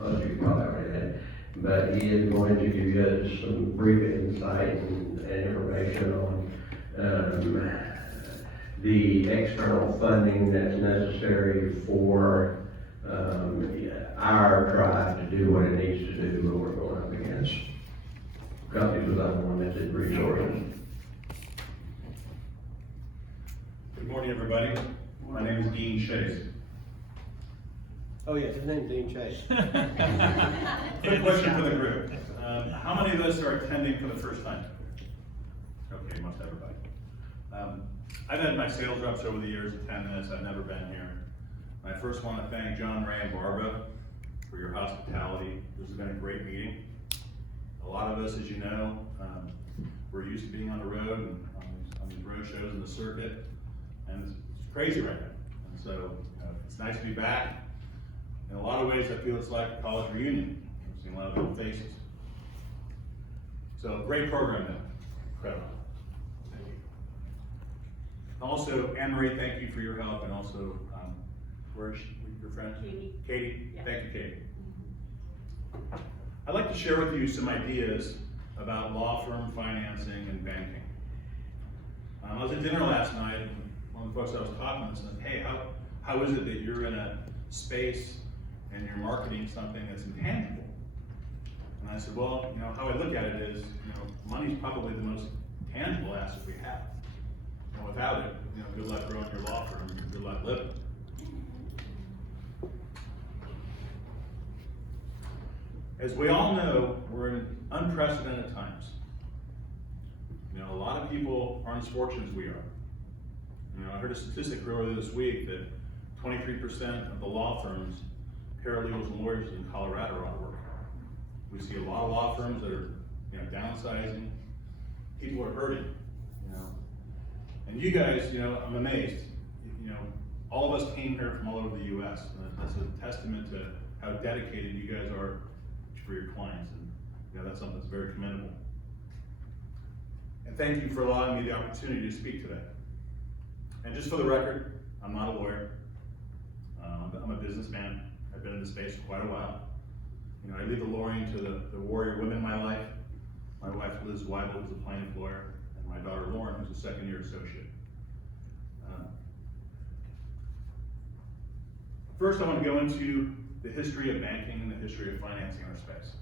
most of you probably already did. But he is going to give you some brief insight and information on the external funding that's necessary for our tribe to do what it needs to do when we're going up against companies with unlimited resources. Good morning, everybody. My name is Dean Chase. Oh yes, his name's Dean Chase. Quick question for the group. How many of us are attending for the first time? Okay, most everybody. I've had my sales reps over the years attend this. I've never been here. I first want to thank John, Ray, and Barbara for your hospitality. This has been a great meeting. A lot of us, as you know, we're used to being on the road and on these road shows in the circuit, and it's crazy right now. And so it's nice to be back. In a lot of ways, I feel it's like a college reunion. I've seen a lot of old faces. So great program though. Incredible. Thank you. Also, Anne-Marie, thank you for your help, and also, where's your friend? Katie. Katie, Yeah. thank you, Katie. I'd like to share with you some ideas about law firm financing and banking. I was at dinner last night, and one of the folks I was talking to said, hey, how is it that you're in a space and you're marketing something that's intangible? And I said, well, how I look at it is, money's probably the most tangible asset we have. And without it, good luck growing your law firm, good luck living. As we all know, we're in unprecedented times. A lot of people aren't as fortunate as we are. I heard a statistic earlier this week that 23% of the law firms, paralegals and lawyers in Colorado are out of work. We see a lot of law firms that are downsizing. People are hurting. And you guys, I'm amazed. All of us came here from all over the U.S. And that's a testament to how dedicated you guys are for your clients, and that's something that's very commendable. And thank you for allowing me the opportunity to speak today. And just for the record, I'm not a lawyer. I'm a businessman. I've been in this space for quite a while. I leave the lawyering to the warrior women in my life. My wife, Liz Weibel, who's a plaintiff lawyer, and my daughter, Lauren, who's a second-year associate. First, I want to go into the history of banking and the history of financing our space.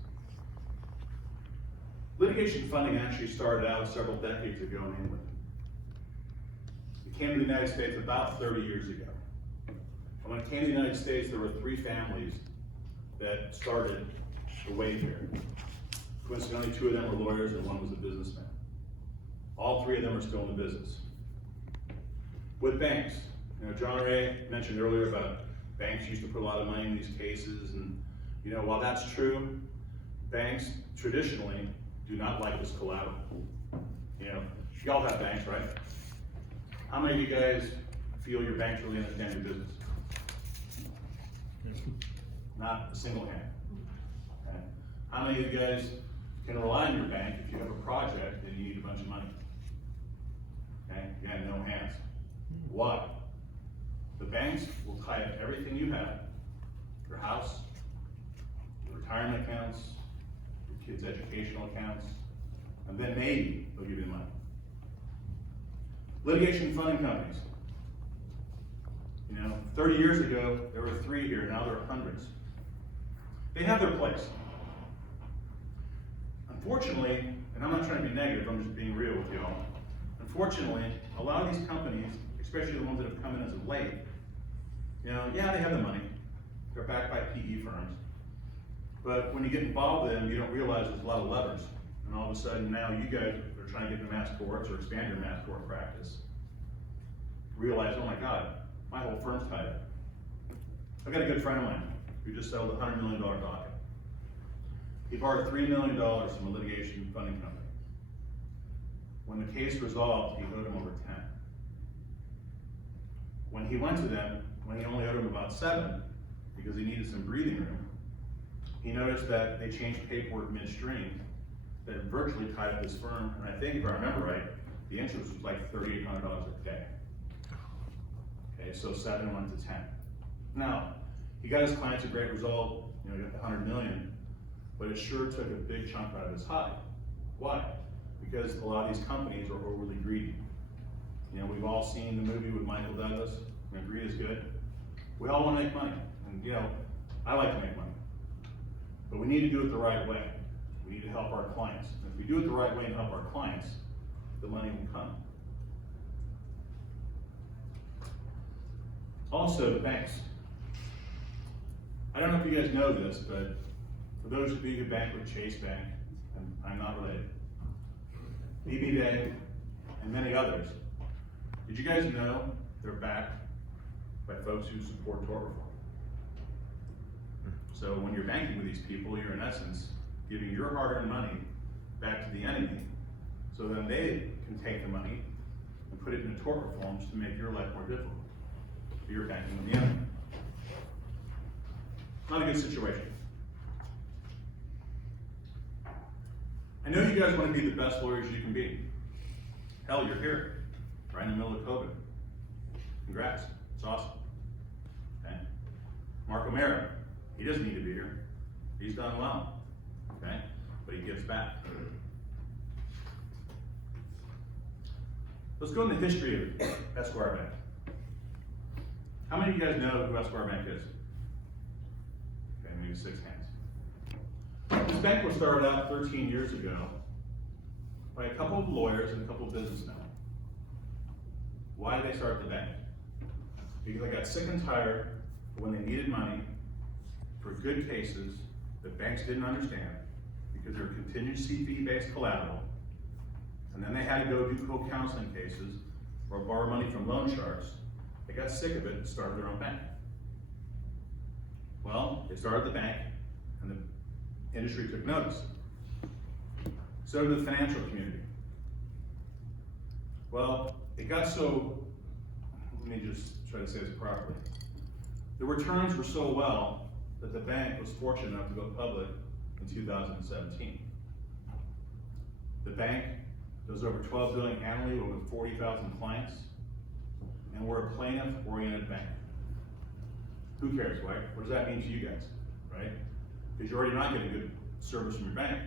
Litigation funding actually started out several decades ago in England. It came to the United States about 30 years ago. And when it came to the United States, there were 3 families that started the wave here. Coincidentally, 2 of them were lawyers and 1 was a businessman. All 3 of them are still in the business. With banks, John Ray mentioned earlier about banks used to put a lot of money in these cases, and while that's true, banks traditionally do not like this collateral. Y'all have banks, right? How many of you guys feel your banks really understand your business? Not a single hand. Okay. How many of you guys can rely on your bank if you have a project and you need a bunch of money? Okay, again, no hands. Why? The banks will tie up everything you have, your house, your retirement accounts, your kids' educational accounts, and then maybe they'll give you the money. Litigation funding companies. 30 years ago, there were 3 here, now there are hundreds. They have their place. Unfortunately, and I'm not trying to be negative, I'm just being real with y'all. Unfortunately, a lot of these companies, especially the ones that have come in as of late, yeah, they have the money. They're backed by PE firms. But when you get involved in them, you don't realize there's a lot of levers. And all of a sudden now you guys are trying to get into mass courts or expand your mass court practice. Realize, oh my God, my whole firm's tied up. I've got a good friend of mine who just settled a $100 million docket. He borrowed $3 million from a litigation funding company. When the case resolved, he owed him over 10. When he went to them, when he only owed him about 7, because he needed some breathing room, he noticed that they changed paperwork midstream that virtually tied up his firm, and I think if I remember right, the interest was like $3,800 a day. Okay, so 7 went to 10. Now, He got his clients a great result, you know, he got the 100 million, but it sure took a big chunk out of his high. Why? Because a lot of these companies are overly greedy. You know, we've all seen the movie with Michael Douglas, you know, greed is good. We all want to make money, and you know, I like to make money. But we need to do it the right way. We need to help our clients. And if we do it the right way and help our clients, the money will come. Also, the banks. I don't know if you guys know this, but for those of you who bank with Chase Bank, and I'm not related, BB and many others, did you guys know they're backed by folks who support tort reform? So when you're banking with these people, you're in essence giving your hard-earned money back to the enemy, so then they can take the money and put it into tort reforms to make your life more difficult. You're banking with the enemy. Not a good situation. I know you guys want to be the best lawyers you can be. Hell, you're here, right in the middle of COVID. Congrats, it's awesome. Okay? Mark O'Mara, he doesn't need to be here. He's done well, okay? But he gives back. Let's go in the history of Esquire Bank. How many of you guys know who Esquire Bank is? Okay, maybe 6 hands. This bank was started out 13 years ago by a couple of lawyers and a couple of businessmen. Why did they start the bank? Because they got sick and tired of when they needed money for good cases that banks didn't understand because they were contingency fee-based collateral, and then they had to go do co-counseling cases or borrow money from loan sharks. They got sick of it and started their own bank. Well, they started the bank, and the industry took notice. So did the financial community. Well, it got so, let me just try to say this properly. The returns were so well that the bank was fortunate enough to go public in 2017. The bank does over $12 billion annually with over 40,000 clients, and we're a plaintiff-oriented bank. Who cares, right? What does that mean to you guys, right? Because you're already not getting good service from your bank.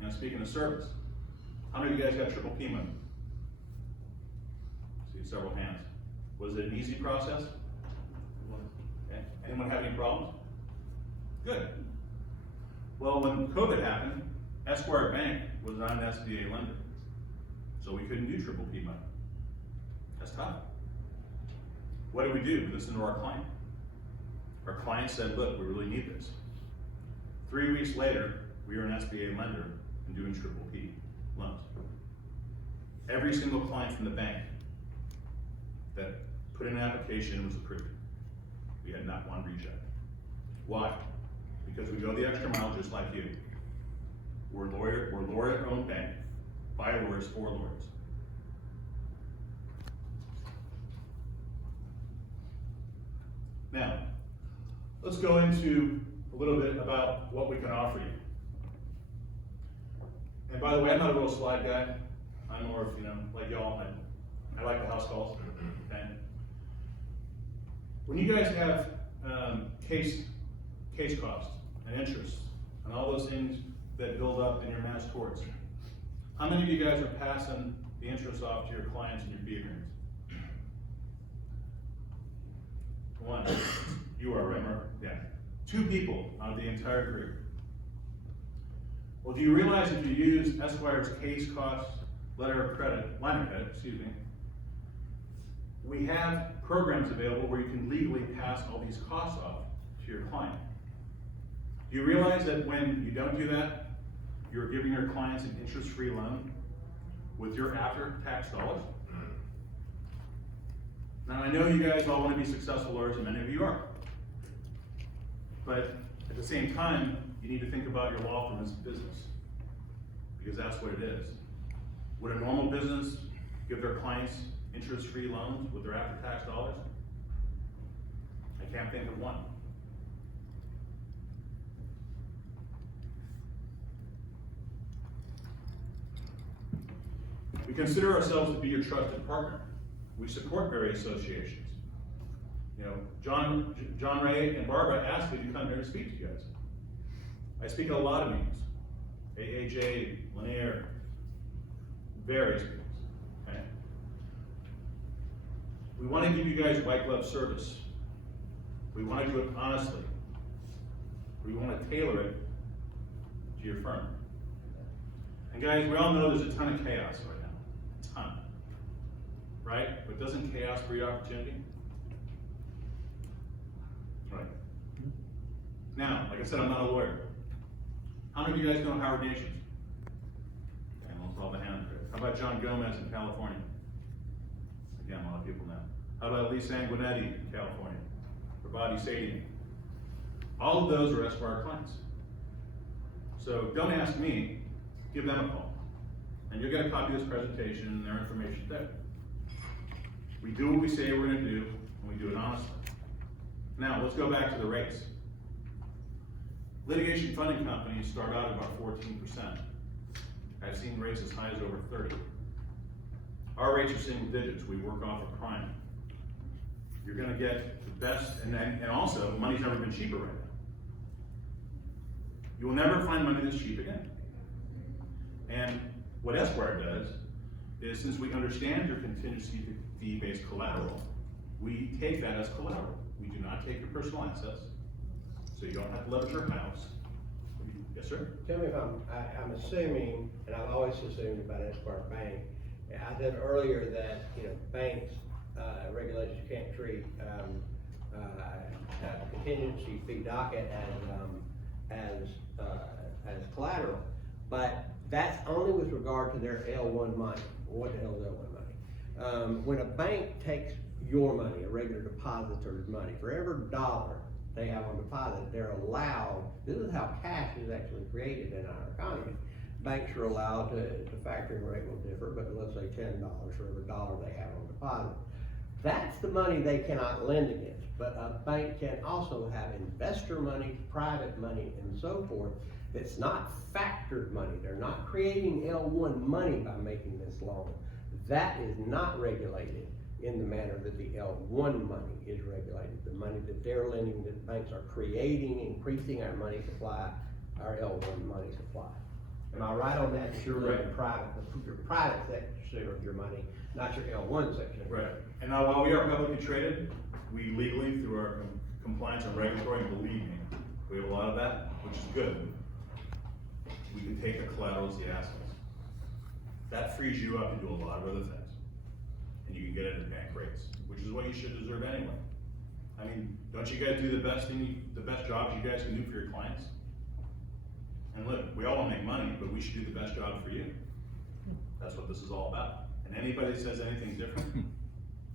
Now, speaking of service, how many of you guys got triple P money? See several hands. Was it an easy process? Okay. Anyone have any problems? Good. Well, when COVID happened, Esquire Bank was not an SBA lender, so we couldn't do triple P money. That's tough. What did we do? We listened to our client. Our client said, look, we really need this. 3 weeks later, we were an SBA lender and doing triple P loans. Every single client from the bank that put in an application was approved. We had not one reject. Why? Because we go the extra mile just like you. We're lawyer-owned bank, by lawyers for lawyers. Now, let's go into a little bit about what we can offer you. And by the way, I'm not a real slide guy. I'm more of, like y'all, I like the house calls. Okay? When you guys have case costs and interest and all those things that build up in your mass torts, how many of you guys are passing the interest off to your clients in your fee agreements? One. You are, right, Mark? Yeah. 2 people out of the entire group. Well, do you realize if you use Esquire's case cost line of credit, we have programs available where you can legally pass all these costs off to your client. Do you realize that when you don't do that, you're giving your clients an interest-free loan with your after-tax dollars? Now, I know you guys all want to be successful lawyers, and many of you are. But at the same time, you need to think about your law firm as a business, because that's what it is. Would a normal business give their clients interest-free loans with their after-tax dollars? I can't think of one. We consider ourselves to be your trusted partner. We support various associations. You know, John Ray and Barbara asked me to come here to speak to you guys. I speak at a lot of meetings. AAJ, Lanier, various meetings, okay? We want to give you guys white glove service. We want to do it honestly. We want to tailor it to your firm. And guys, we all know there's a ton of chaos right now, a ton, right? But doesn't chaos breed opportunity? Right. Now, like I said, I'm not a lawyer. How many of you guys know Howard Nations? Okay, almost all the hands there. How about John Gomez in California? Again, a lot of people know. How about Lee Sanguinetti in California? Or Bobby Sadian? All of those are Esquire clients. So don't ask me, give them a call. And you'll get a copy of this presentation and their information there. We do what we say we're gonna do, and we do it honestly. Now, let's go back to the rates. Litigation funding companies start out at about 14%. I've seen rates as high as over 30. Our rates are single digits. We work off of prime. You're gonna get the best, and also, money's never been cheaper right now. You will never find money that's cheap again. And what Esquire does is, since we understand your contingency fee-based collateral, we take that as collateral. We do not take your personal assets, so you don't have to leverage your house. Yes, sir? Tell me if I'm assuming, and I've always assumed about Esquire Bank, I said earlier that, you know, banks, regulations can't treat, contingency fee docket as collateral, but that's only with regard to their L1 money. What the hell is L1 money? When a bank takes your money, a regular depositor's money, for every dollar they have on deposit, they're allowed, this is how cash is actually created in our economy. Banks are allowed to, the factoring rate will differ, but let's say $10 for every dollar they have on deposit. That's the money they cannot lend against, but a bank can also have investor money, private money, and so forth. It's not factored money. They're not creating L1 money by making this loan. That is not regulated in the manner that the L1 money is regulated. The money that they're lending, that banks are creating, increasing our money supply, our L1 money supply. Am I right on that? You're Right. your private section of your money, not your L1 section. Right. And now, while we are publicly traded, we legally, through our compliance and regulatory, and believe me, we have a lot of that, which is good. We can take the collateral as the assets. That frees you up to do a lot of other things. And you can get it at bank rates, which is what you should deserve anyway. I mean, don't you guys do the best jobs you guys can do for your clients? And look, we all want to make money, but we should do the best job for you. That's what this is all about. And anybody that says anything different,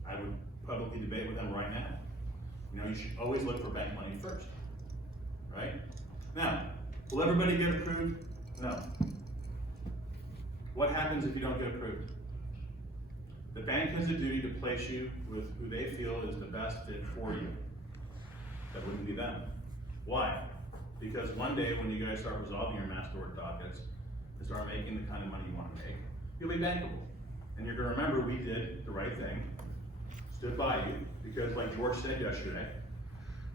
I would publicly debate with them right now. You know, you should always look for bank money first, right? Now, will everybody get approved? No. What happens if you don't get approved? The bank has a duty to place you with who they feel is the best fit for you. That wouldn't be them. Why? Because one day when you guys start resolving your masterwork dockets and start making the kind of money you want to make, you'll be bankable. And you're gonna remember we did the right thing, stood by you, because like George said yesterday,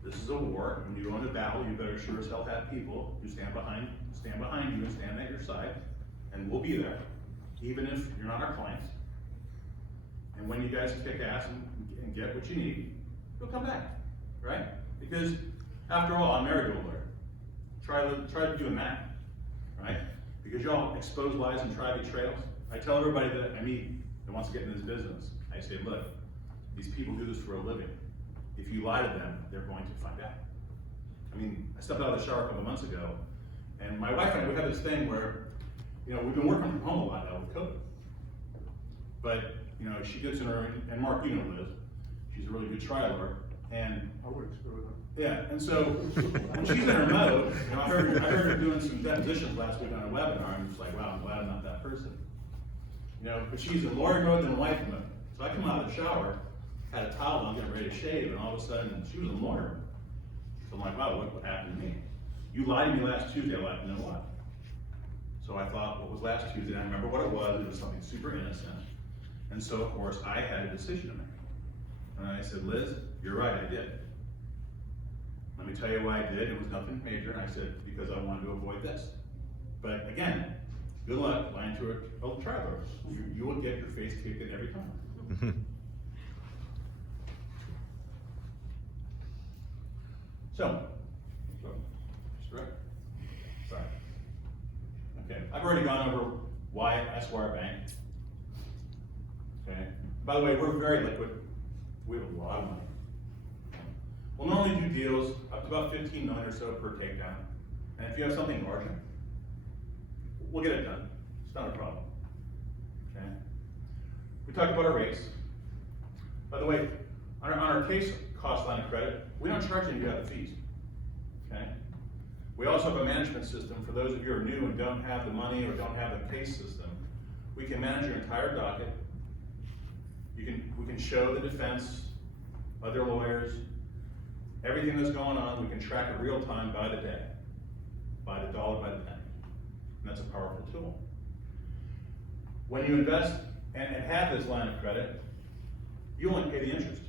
this is a war. When you go into battle, you better sure as hell have people who stand behind you and stand at your side, and we'll be there, even if you're not our clients. And when you guys kick ass and get what you need, you'll come back, right? Because after all, I'm married to a lawyer. Try to do that, right? Because y'all expose lies and try betrayals. I tell everybody that I meet that wants to get in this business, I say, look, these people do this for a living. If you lie to them, they're going to find out. I mean, I stepped out of the shower a couple months ago, and my wife and I, we have this thing where, you know, we've been working from home a lot now with COVID. But, you know, she gets in her, and Mark, you know Liz, she's a really good trial lawyer, and I would screw it up. yeah, and so when she's in her mode, you know, I heard her doing some depositions last week on a webinar, and I'm just like, wow, I'm glad I'm not that person. You know, but she's in lawyer mode and wife mode. So I come out of the shower, had a towel on, getting ready to shave, and all of a sudden, she was in lawyer. So I'm like, wow, what happened to me? You lied to me last Tuesday, I'd like to know what. So I thought, what was last Tuesday? I remember what it was something super innocent. And so, of course, I had a decision to make. And I said, Liz, you're right, I did. Let me tell you why I did. It was nothing major. And I said, because I wanted to avoid this. But again, good luck lying to a traveler. You will get your face kicked in every time. So, straight. Sorry. Okay, I've already gone over why Esquire Bank. Okay. By the way, we're very liquid. We have a lot of money. We'll normally do deals up to about 15 million or so per takedown. And if you have something larger, we'll get it done. It's not a problem. Okay. We talked about our rates. By the way, on our case cost line of credit, we don't charge any other fees. Okay. We also have a management system for those of you who are new and don't have the money or don't have the case system. We can manage your entire docket. We can show the defense, other lawyers, everything that's going on. We can track it real time by the day, by the dollar, by the penny. And that's a powerful tool. When you invest and have this line of credit, you only pay the interest.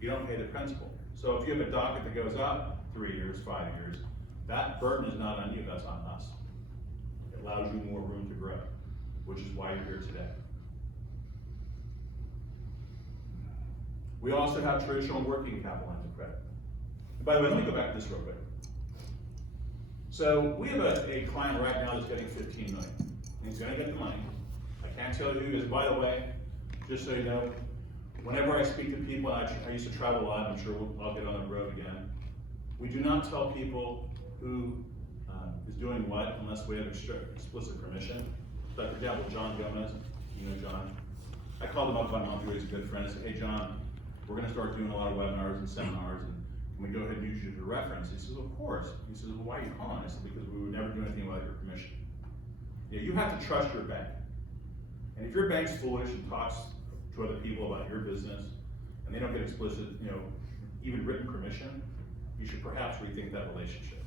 You don't pay the principal. So if you have a docket that goes up 3 years, 5 years, that burden is not on you, that's on us. It allows you more room to grow, which is why you're here today. We also have traditional working capital lines of credit. And by the way, let me go back to this real quick. So we have a client right now that's getting 15 million. He's gonna get the money. I can't tell you because, by the way, just so you know, whenever I speak to people, I used to travel a lot, I'm sure I'll get on the road again. We do not tell people who is doing what unless we have explicit permission. Like, for example, John Gomez, you know John. I called him up about a month ago, he's a good friend. I said, hey John, we're gonna start doing a lot of webinars and seminars, and can we go ahead and use you as a reference? He says, of course. He says, well, why are you calling? I said, because we would never do anything without your permission. Yeah, you have to trust your bank. And if your bank's foolish and talks to other people about your business, and they don't get explicit, even written permission, you should perhaps rethink that relationship.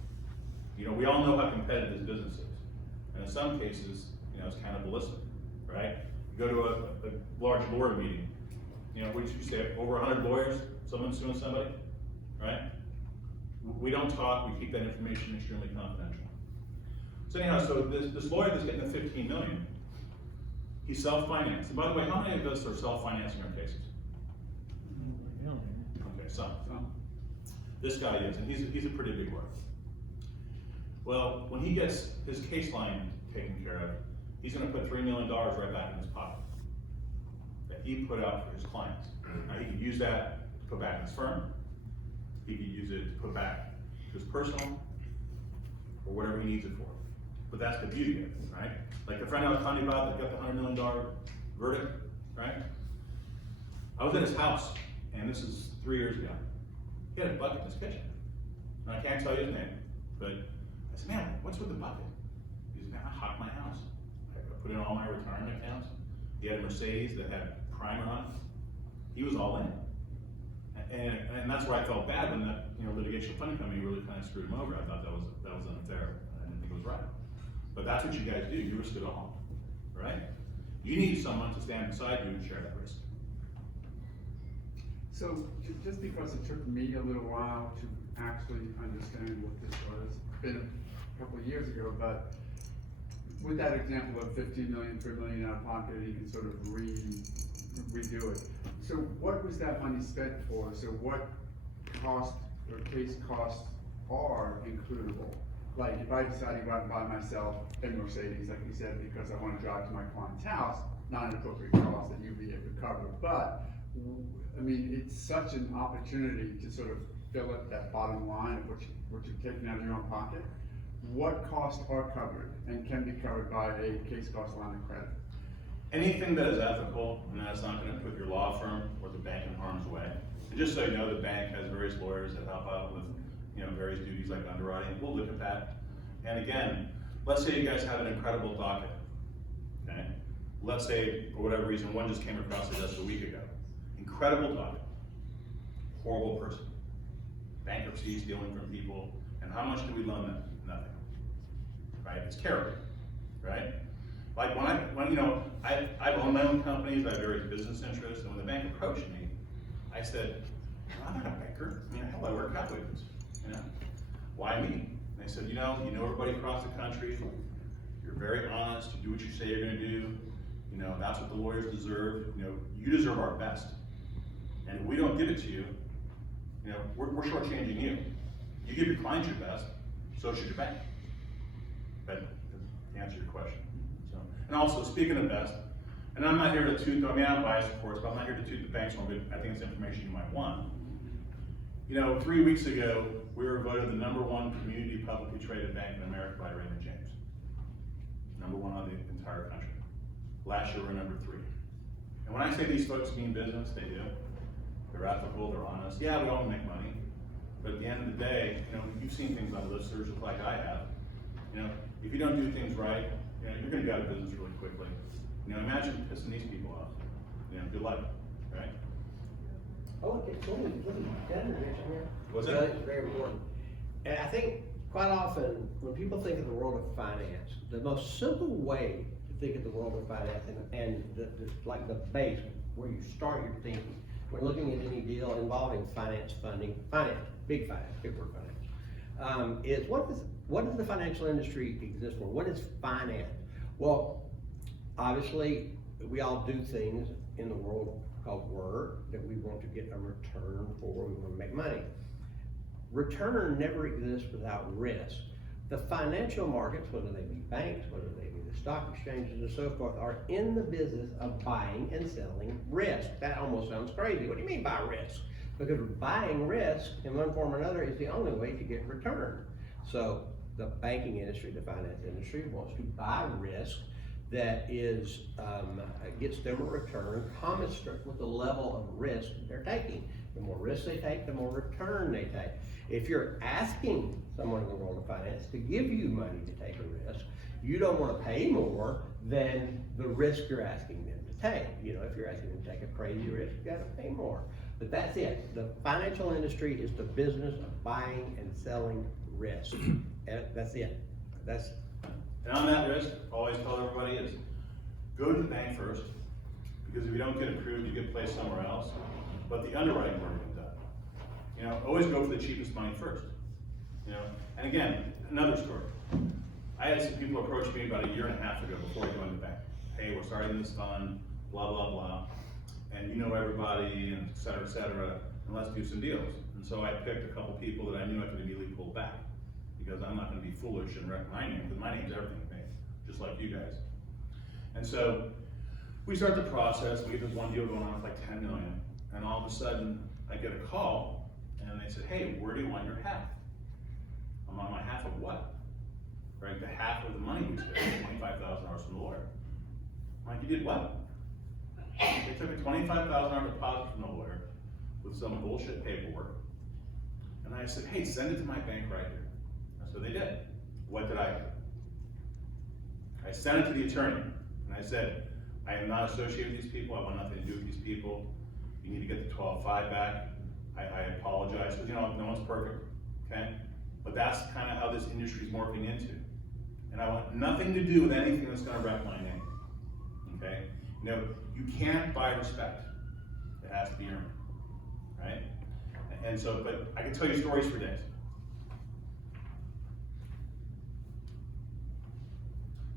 We all know how competitive this business is. And in some cases, it's cannibalistic, right? You go to a large lawyer meeting, what did you say, over 100 lawyers, someone's suing somebody, right? We don't talk, we keep that information extremely confidential. So anyhow, so this lawyer that's getting the 15 million, he's self-financed. And by the way, how many of us are self-financing our cases? Okay, some. This guy is, and he's a pretty big lawyer. Well, when he gets his case line taken care of, he's gonna put $3 million right back in his pocket that he put out for his clients. Now he could use that to put back in his firm. He could use it to put back to his personal, or whatever he needs it for. But that's the beauty of it, right? Like the friend I was telling you about that got the $100 million verdict, right? I was at his house, and this is 3 years ago. He had a bucket in his kitchen. And I can't tell you his name, but I said, man, what's with the bucket? He said, man, I hocked my house. I put in all my retirement accounts. He had a Mercedes that had primer on it. He was all in. And that's where I felt bad when that litigation funding company really kind of screwed him over. I thought that was unfair. I didn't think it was right. But that's what you guys do. You risk it all, right? You need someone to stand beside you and share that risk. So just because it took me a little while to actually understand what this was, it's been a couple of years ago, but with that example of 15 million, 3 million out of pocket, you can sort of redo it. So what was that money spent for? So what cost or case costs are includable? Like if I decide to go out and buy myself a Mercedes, like you said, because I want to drive to my client's house, not an appropriate cost that you'd be able to cover, but I mean, it's such an opportunity to sort of fill up that bottom line of what you're taking out of your own pocket. What costs are covered and can be covered by a case cost line of credit? Anything that is ethical and that's not going to put your law firm or the bank in harm's way. And just so you know, the bank has various lawyers that help out with various duties like underwriting. We'll look at that. And again, let's say you guys have an incredible docket. Okay? Let's say, for whatever reason, one just came across the desk a week ago. Incredible docket. Horrible person. Bankruptcy, stealing from people. And how much do we loan them? Nothing. Right? It's character. Right? Like I've owned my own companies, I have various business interests, and when the bank approached me, I said, I'm not a banker. I mean, hell, I wear calculators, you know? Why me? And they said, you know everybody across the country. You're very honest. You do what you say you're gonna do. You know, that's what the lawyers deserve. You know, you deserve our best. And if we don't give it to you, you know, we're shortchanging you. You give your clients your best, so should your bank. But to answer your question. So, and also, speaking of best, and I'm not here to toot, I mean, I'm biased, of course, but I'm not here to toot the bank's horn, but I think it's information you might want. You know, 3 weeks ago, we were voted the #1 community publicly traded bank in America by Raymond James. #1 of the entire country. Last year, we were #3. And when I say these folks mean business, they do. They're ethical, they're honest. Yeah, we all make money. But at the end of the day, you know, you've seen things on listservs just like I have. You know, if you don't do things right, you know, you're gonna go out of business really quickly. You know, imagine pissing these people off. You know, good luck, right? Oh, it's only done here. What's Yeah, that? it's very important. And I think quite often, when people think of the world of finance, the most simple way to think of the world of finance and like the base where you start your thinking, when looking at any deal involving finance, big word finance, is what does the financial industry exist for? What is finance? Well, obviously, we all do things in the world called work that we want to get a return for, we want to make money. Return never exists without risk. The financial markets, whether they be banks, whether they be the stock exchanges and so forth, are in the business of buying and selling risk. That almost sounds crazy. What do you mean by risk? Because buying risk in one form or another is the only way to get return. So the banking industry, the finance industry wants to buy risk that is, gets them a return commensurate with the level of risk they're taking. The more risk they take, the more return they take. If you're asking someone in the world of finance to give you money to take a risk, you don't want to pay more than the risk you're asking them to take. You know, if you're asking them to take a crazy risk, you gotta pay more. But that's it. The financial industry is the business of buying and selling risk. And that's it. And on that risk, I always tell everybody is, go to the bank first, because if you don't get approved, you get placed somewhere else. But the underwriting work is done. You know, always go for the cheapest money first. You know, and again, another story. I had some people approach me about 1.5 years ago before I joined the bank. Hey, we're starting this fund, blah, blah, blah. And you know everybody, and et cetera, and let's do some deals. And so I picked a couple people that I knew I could immediately pull back. Because I'm not gonna be foolish and wreck my name, because my name's everything to me, just like you guys. And so, we start the process, we get this one deal going on with like 10 million, and all of a sudden, I get a call, and they said, hey, where do you want your half? I'm on my half of what? Right, the half of the money we spent, $25,000 from the lawyer. I'm like, you did what? They took a $25,000 deposit from the lawyer with some bullshit paperwork, and I said, hey, send it to my bank right here. So they did. What did I do? I sent it to the attorney, and I said, I am not associated with these people, I want nothing to do with these people. You need to get the 12.5 back. I apologize, because you know, no one's perfect, okay? But that's kind of how this industry is morphing into. And I want nothing to do with anything that's gonna wreck my name, okay? You know, you can't buy respect. It has to be earned, right? And so, but I can tell you stories for days.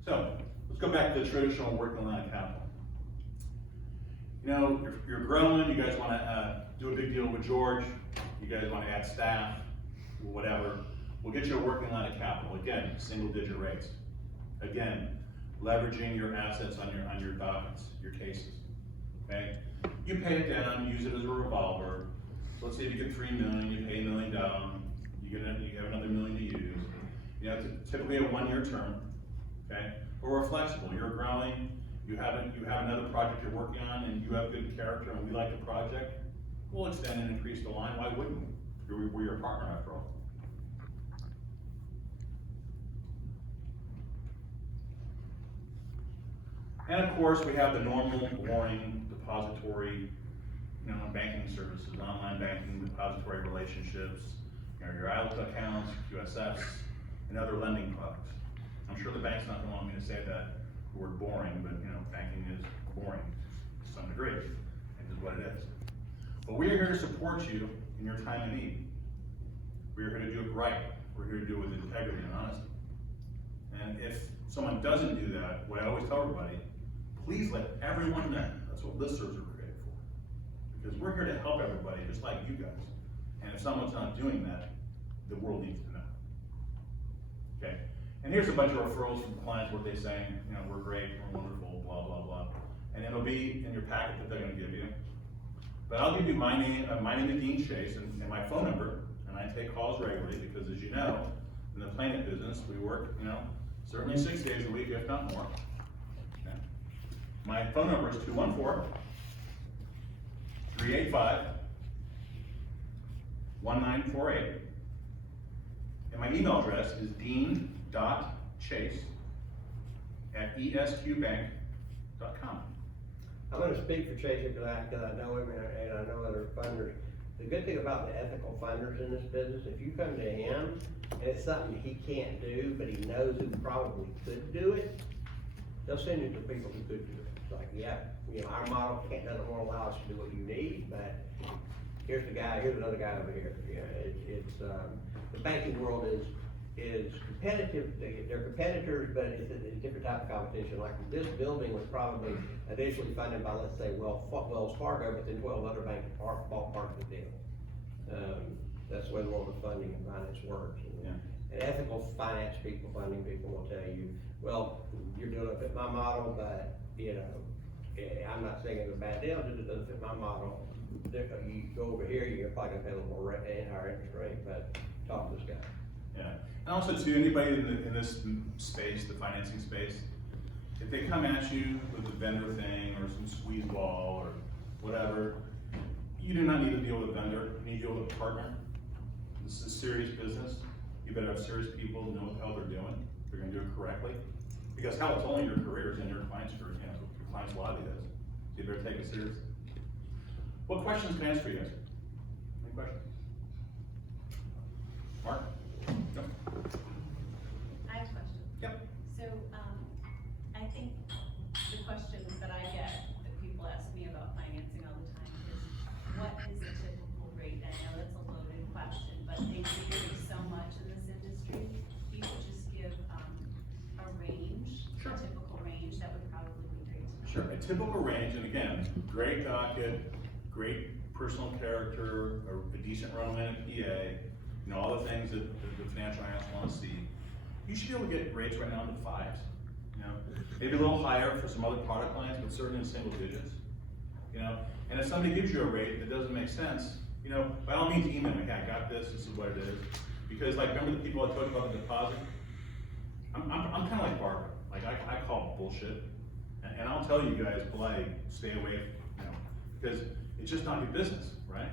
So, let's go back to the traditional working line of capital. You know, you're growing, you guys wanna do a big deal with George, you guys wanna add staff, whatever. We'll get you a working line of capital. Again, single digit rates. Again, leveraging your assets on your dockets, your cases, okay? You pay it down, use it as a revolver. So let's say if you get $3 million, you pay $1 million down, you have another $1 million to use. You know, it's typically a 1-year term. Okay, but we're flexible. You're growing. You have another project you're working on, and you have good character, and we like the project. We'll extend and increase the line. Why wouldn't we? We're your partner after all. And of course, we have the normal, boring depository, you know, banking services, online banking, depository relationships, you know, your ILTA accounts, QSFs, and other lending products. I'm sure the bank's not gonna want me to say that word boring, but you know, banking is boring to some degree. It is what it is. But we are here to support you in your time of need. We're here to do it right. We're here to do it with integrity and honesty. And if someone doesn't do that, what I always tell everybody, please let everyone know. That's what listservs are created for. Because we're here to help everybody, just like you guys. And if someone's not doing that, the world needs to know. Okay, and here's a bunch of referrals from clients, what they saying, you know, we're great, we're wonderful, blah, blah, blah. And it'll be in your packet that they're gonna give you. But I'll give you my name is Dean Chase, and my phone number, and I take calls regularly, because as you know, in the planet business, we work, you know, certainly 6 days a week, if not more. Okay. My phone number is 214-385-1948. And my email address is dean.chase@esqbank.com. I'm gonna speak for Chase because I know him and I know other funders. The good thing about the ethical funders in this business, if you come to him and it's something he can't do, but he knows who probably could do it, they'll send you to people who could do it. It's like, yeah, you know, our model doesn't want to allow us to do what you need, but here's another guy over here. You know, the banking world is competitive, they're competitors, but it's a different type of competition. Like this building was probably initially funded by, let's say, Wells Fargo, but then 12 other banks bought part of the deal. That's the way the world of funding and finance works. And ethical finance people, funding people will tell you, well, you're doing it fit my model, but, you know, I'm not saying it's a bad deal, it just doesn't fit my model. You go over here, you're probably gonna pay a little more higher interest rate, but talk to this guy. Yeah, and also too, anybody in this space, the financing space, if they come at you with a vendor thing or some squeeze ball or whatever, you do not need to deal with a vendor, you need to deal with a partner. This is serious business. You better have serious people who know what the hell they're doing. They're gonna do it correctly. Because hell, it's only your careers and your client's careers, you know, your client's livelihood is. So you better take it seriously. What questions can I answer for you guys? Any questions? Mark? No? I have a question. Yep. So, I think the question that I get, that people ask me about financing all the time is, what is a typical rate? I know that's a loaded question, but they vary so much in this industry. If you could just give, a range, Sure. a typical range, that would probably be great to know. Sure, a typical range, and again, great docket, great personal character, a decent run in a PA, you know, all the things that the financial analysts want to see. You should be able to get rates right now in the fives, you know, maybe a little higher for some other product lines, but certainly in single digits, you know. And if somebody gives you a rate that doesn't make sense, you know, by all means email me, hey, I got this is what it is. Because like, remember the people I told you about the deposit? I'm kind of like Barbara, like I call bullshit, and I'll tell you guys politely, stay away, you know, because it's just not your business, right?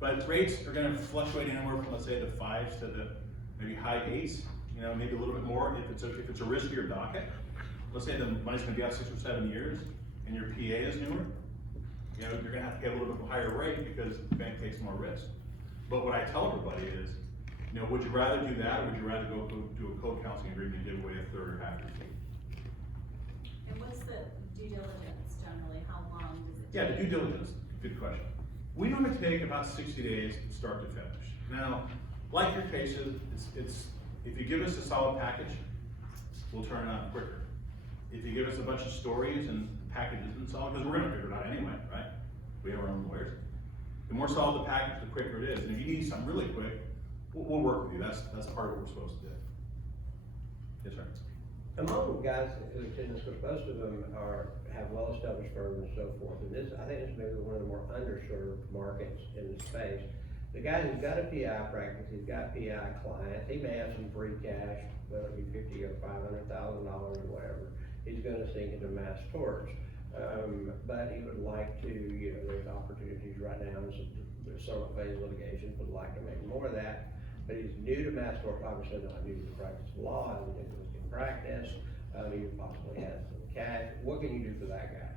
But rates are gonna fluctuate anywhere from, let's say, the fives to the maybe high eights, you know, maybe a little bit more if it's a riskier docket. Let's say the money's gonna be out 6 or 7 years and your PA is newer, you know, you're gonna have to get a little bit higher rate because the bank takes more risk. But what I tell everybody is, you know, would you rather do that, or would you rather go do a co-counseling agreement and give away a third or half your fee? And what's the due diligence generally? How long does it take? Yeah, the due diligence, good question. We normally take about 60 days start to finish. Now, like your cases, it's if you give us a solid package, we'll turn it on quicker. If you give us a bunch of stories and packages and solid, because we're gonna figure it out anyway, right? We have our own lawyers. The more solid the package, the quicker it is. And if you need something really quick, we'll work with you. That's part of what we're supposed to do. Yes, sir. Among the guys who attend this, because most of them have well-established firms and so forth, and this, I think this may be one of the more underserved markets in the space. The guy who's got a PI practice, he's got PI clients, he may have some free cash, whether it be $50,000 or $500,000 or whatever, he's gonna sink into mass torts. But he would like to, you know, there's opportunities right now, there's some phase litigation, would like to make more of that. But he's new to mass tort, obviously not new to the practice of law, and existing practice, he possibly has some cash. What can you do for that guy?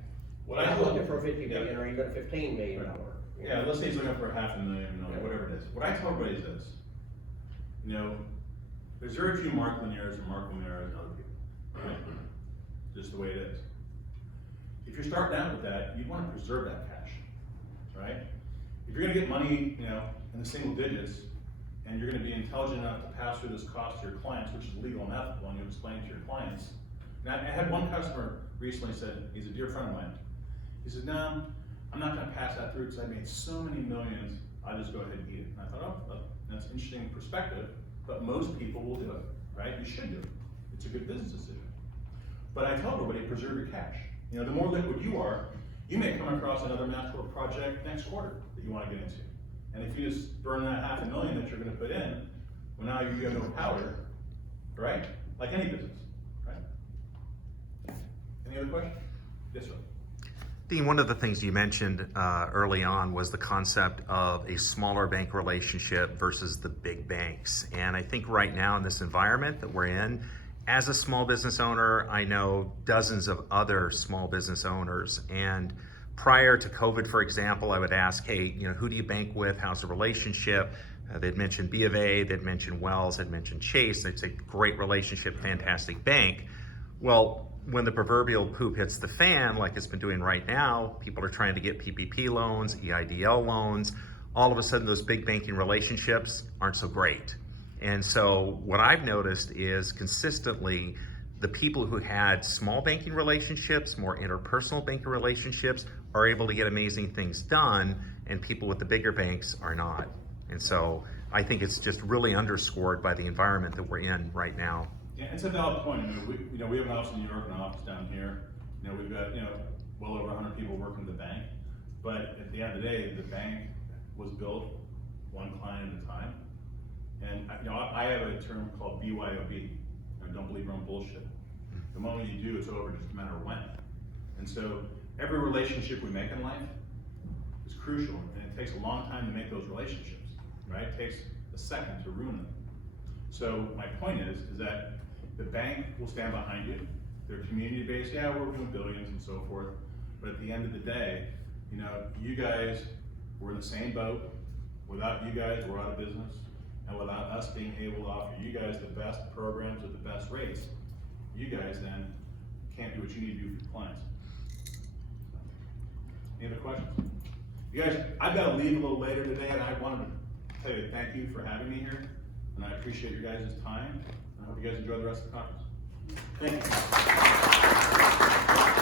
What He's I not looking for 50 million, or even $15 million. Right. You Yeah, know? let's say he's looking for $500,000, whatever it is. What I tell everybody is this, you know, there's very few Mark Laniers and Mark Laniers and other people, right? Just the way it is. If you're starting out with that, you want to preserve that cash, right? if you're gonna get money, you know, in the single digits, and you're gonna be intelligent enough to pass through this cost to your clients, which is legal and ethical, and you explain to your clients. Now, I had one customer recently said, he's a dear friend of mine, he said, no, I'm not gonna pass that through because I made so many millions, I'll just go ahead and eat it. And I thought, oh, that's an interesting perspective, but most people will do it, right? You should do it. It's a good business decision. But I tell everybody, preserve your cash. You know, the more liquid you are, you may come across another master project next quarter that you wanna get into. And if you just burn that $500,000 that you're gonna put in, well, now you have no powder, right? Like any business, right? Any other questions? Yes, sir. Dean, one of the things you mentioned early on was the concept of a smaller bank relationship versus the big banks. And I think right now in this environment that we're in, as a small business owner, I know dozens of other small business owners. And prior to COVID, for example, I would ask, hey, you know, who do you bank with? How's the relationship? They'd mention B of A, they'd mention Wells, they'd mention Chase. They'd say, great relationship, fantastic bank. Well, when the proverbial poop hits the fan, like it's been doing right now, people are trying to get PPP loans, EIDL loans. All of a sudden, those big banking relationships aren't so great. And so what I've noticed is consistently the people who had small banking relationships, more interpersonal banking relationships, are able to get amazing things done, and people with the bigger banks are not. And so I think it's just really underscored by the environment that we're in right now. Yeah, it's a valid point. I mean, we have an office in New York and an office down here. You know, we've got, you know, well over 100 people working at the bank. But at the end of the day, the bank was built one client at a time. And, you know, I have a term called BYOB. I don't believe your own bullshit. The moment you do, it's over, just a matter of when. And so every relationship we make in life is crucial, and it takes a long time to make those relationships, right? It takes a second to ruin them. So my point is that the bank will stand behind you. They're community-based, yeah, we're doing billions and so forth, but at the end of the day, you know, you guys were in the same boat. Without you guys, we're out of business. And without us being able to offer you guys the best programs at the best rates, you guys then can't do what you need to do for your clients. Any other questions? You guys, I've got to leave a little later today, and I wanted to tell you thank you for having me here, and I appreciate your guys' time. I hope you guys enjoy the rest of the conference. Thank you.